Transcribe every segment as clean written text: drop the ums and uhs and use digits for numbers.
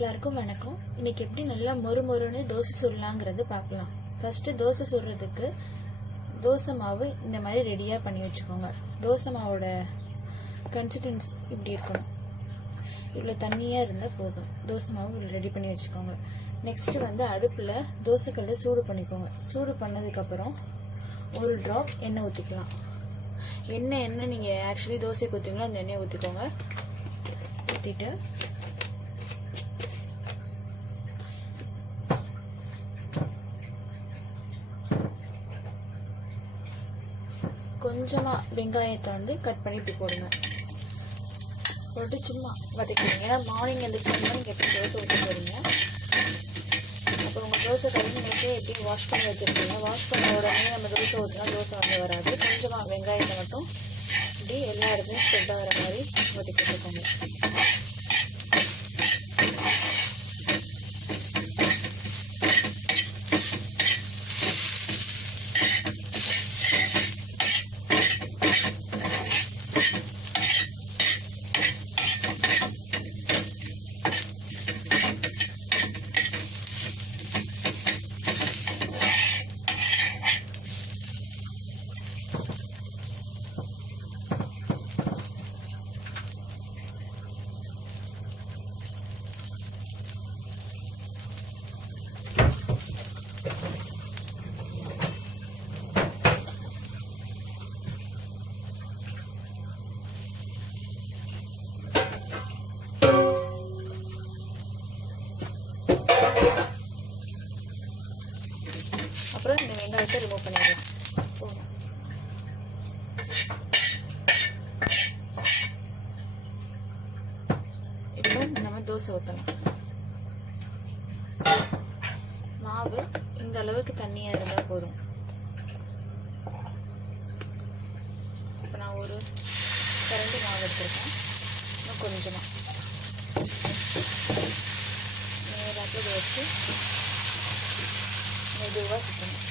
எல்லாருக்கும் வணக்கம். இன்னைக்கு எப்படி நல்லா மொறுமொறுன்னு தோசை சுடலாங்கிறது பார்க்கலாம். ஃபஸ்ட்டு தோசை சுடுறதுக்கு தோசை மாவு இந்த மாதிரி ரெடியாக பண்ணி வச்சுக்கோங்க. தோசை மாவோட கன்சிஸ்டன்ஸ் இப்படி இருக்கணும். இவ்வளோ தண்ணியாக இருந்தால் போதும். தோசை மாவு ரெடி பண்ணி வச்சுக்கோங்க. நெக்ஸ்ட்டு வந்து அடுப்பில் தோசைக்கல்லை சூடு பண்ணிக்கோங்க. சூடு பண்ணதுக்கப்புறம் ஒரு ட்ராப் எண்ணெய் ஊற்றிக்கலாம். எண்ணெய் நீங்கள் ஆக்சுவலி தோசைக்கு ஊற்றிங்களோ அந்த எண்ணெயை ஊற்றிக்கோங்க. ஊற்றிட்டு கொஞ்சமாக வெங்காயத்தை வந்து கட் பண்ணிட்டு போடுங்க. போட்டு சும்மா வதக்கிடுங்க. ஏன்னா மார்னிங் எழுந்திரிச்சோம்னா நீங்கள் எப்படி தோசை ஊற்றி போடுங்க. அப்புறம் உங்கள் தோசை கறிங்களுக்கே எப்படி வாஷ் பண்ணி வச்சுருக்கீங்க. வாஷ் பண்ண உடனே நம்ம தோசை ஊற்றினா தோசை வந்து வராது. கொஞ்சமாக வெங்காயத்தை மட்டும் இப்படி எல்லா இடத்துலையும் ஸ்ப்ரெட் ஆகிற மாதிரி வதக்கி வச்சுக்கோங்க. அப்புறம் இந்த வெங்காயத்தை ரிமூவ் பண்ணிடலாம். இப்போ நம்ம தோசை ஊற்றலாம். மாவு இந்த அளவுக்கு தண்ணியாக இருந்தால் போதும். இப்போ நான் ஒரு கரண்டி மாவு எடுத்துருக்கேன். இன்னும் கொஞ்சமாக நேராக வச்சு மெதுவாக சுற்றணும்.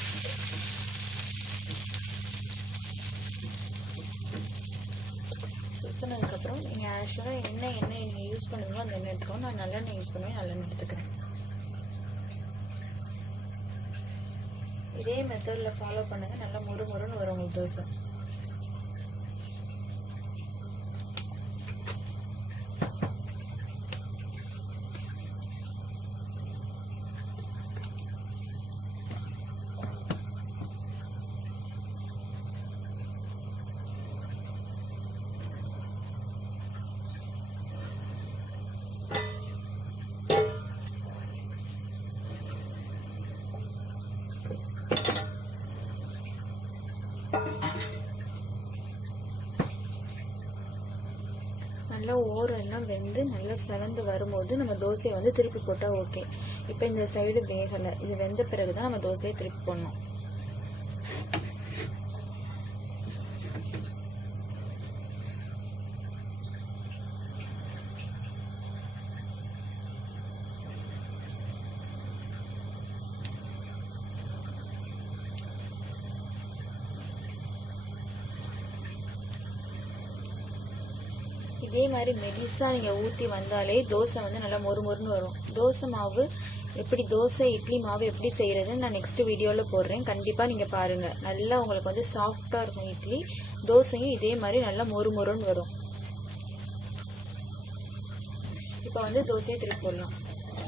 சுற்றினதுக்கப்புறம் நீங்கள் ஆக்சுவலாக எண்ணெய் நீங்கள் யூஸ் பண்ணுவீங்களோ அந்த எண்ணெய் எடுத்துக்கணும். நான் நல்லெண்ணெய் யூஸ் பண்ணுவேன். நல்லெண்ணெய் எடுத்துக்கிறேன். இதே மெத்தடில் ஃபாலோ பண்ணுங்கள். நல்லா முறுமுறுன்னு வரும் உங்களுக்கு தோசை. நல்லா ஓரெல்லாம் வெந்து நல்லா செவந்து வரும்போது நம்ம தோசையை வந்து திருப்பி போட்டால் ஓகே. இப்போ இந்த சைடு வேகலை. இது வெந்த பிறகு தான் நம்ம தோசையை திருப்பி போடணும். இதே மாதிரி மெலிசாக நீங்கள் ஊற்றி வந்தாலே தோசை வந்து நல்லா மொறுமொறுன்னு வரும். தோசை மாவு எப்படி தோசை இட்லி மாவு எப்படி செய்கிறதுன்னு நான் நெக்ஸ்ட் வீடியோவில் போடுறேன். கண்டிப்பாக நீங்கள் பாருங்கள். நல்லா உங்களுக்கு வந்து சாஃப்டாக இருக்கும் இட்லி. தோசையும் இதே மாதிரி நல்லா மொறுமொறுன்னு வரும். இப்போ வந்து தோசையை திருப்பி போடலாம்.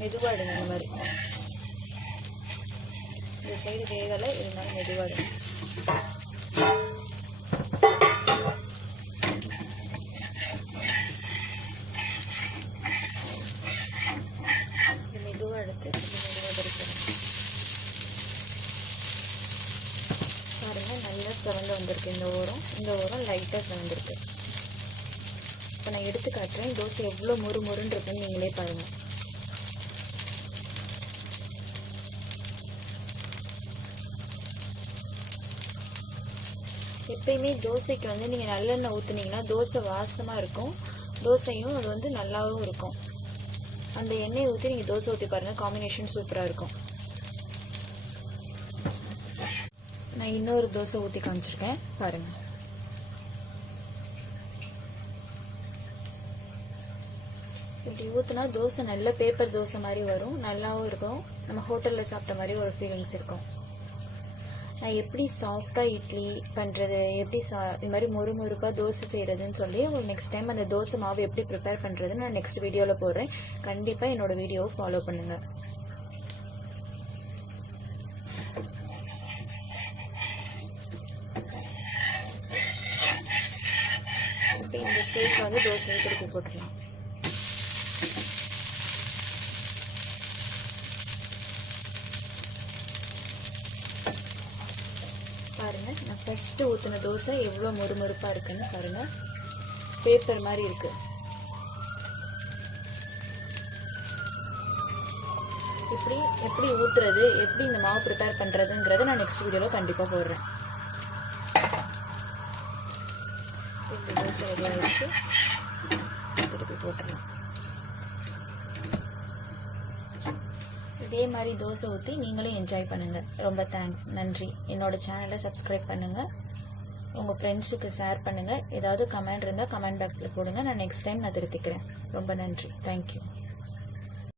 மெதுவாக எடுங்க. இந்த மாதிரி இந்த சைடு வேகலை இருந்தாலும் மெதுவாக எடுங்க. பாருங்க நல்லா செவந்து வந்திருக்கு. இந்த ஓரம் லைட்டாக செவந்திருக்கு. இப்போ நான் எடுத்து காட்டுறேன். தோசை எவ்வளோ மொறுமொறுன்னு இருக்குன்னு நீங்களே பாருங்க. எப்பயுமே தோசைக்கு வந்து நீங்கள் நல்லெண்ணெய் ஊற்றுனீங்கன்னா தோசை வாசமாக இருக்கும். தோசையும் அது வந்து நல்லாவும் இருக்கும். அந்த எண்ணெயை ஊற்றி நீங்கள் தோசை ஊற்றி பாருங்கள். காம்பினேஷன் சூப்பராக இருக்கும். நான் இன்னொரு தோசை ஊற்றி காமிச்சிருக்கேன் பாருங்கள். இப்படி ஊற்றினா தோசை நல்ல பேப்பர் தோசை மாதிரி வரும், நல்லாவும் இருக்கும். நம்ம ஹோட்டலில் சாப்பிட்ட மாதிரி ஒரு ஃபீலிங்ஸ் இருக்கும். நான் எப்படி சாஃப்டாக இட்லி பண்ணுறது, எப்படி இது மாதிரி மொறுமொறுப்பாக தோசை செய்கிறதுன்னு சொல்லி உங்களுக்கு நெக்ஸ்ட் டைம் அந்த தோசை மாவு எப்படி ப்ரிப்பேர் பண்ணுறதுன்னு நான் நெக்ஸ்ட் வீடியோவில் போடுறேன். கண்டிப்பாக என்னோடய வீடியோவை ஃபாலோ பண்ணுங்கள். இப்போ இந்த ஸ்டேஜில் வந்து தோசையை திருப்பி போட்டுடலாம். பாருங்கள், நான் ஃபஸ்ட்டு ஊற்றின தோசை எவ்வளோ மொறுமொறுப்பாக இருக்குன்னு பாருங்கள். பேப்பர் மாதிரி இருக்குது. இப்படி எப்படி ஊற்றுறது, எப்படி இந்த மாவு ப்ரிப்பேர் பண்ணுறதுங்கிறத நான் நெக்ஸ்ட் வீடியோவில் கண்டிப்பாக போடுறேன். இப்படி தோசை ரெடி ஆகிடுச்சு, திருப்பி போட்டுடலாம். இதே மாதிரி தோசை ஊற்றி நீங்களும் என்ஜாய் பண்ணுங்கள். ரொம்ப தேங்க்ஸ், நன்றி. என்னோடய சேனலை சப்ஸ்கிரைப் பண்ணுங்கள், உங்கள் ஃப்ரெண்ட்ஸுக்கு ஷேர் பண்ணுங்கள். ஏதாவது கமெண்ட் இருந்தால் கமெண்ட் பாக்ஸில் போடுங்க. நான் நெக்ஸ்ட் டைம் நான் திருத்திக்கிறேன். ரொம்ப நன்றி. தேங்க்யூ.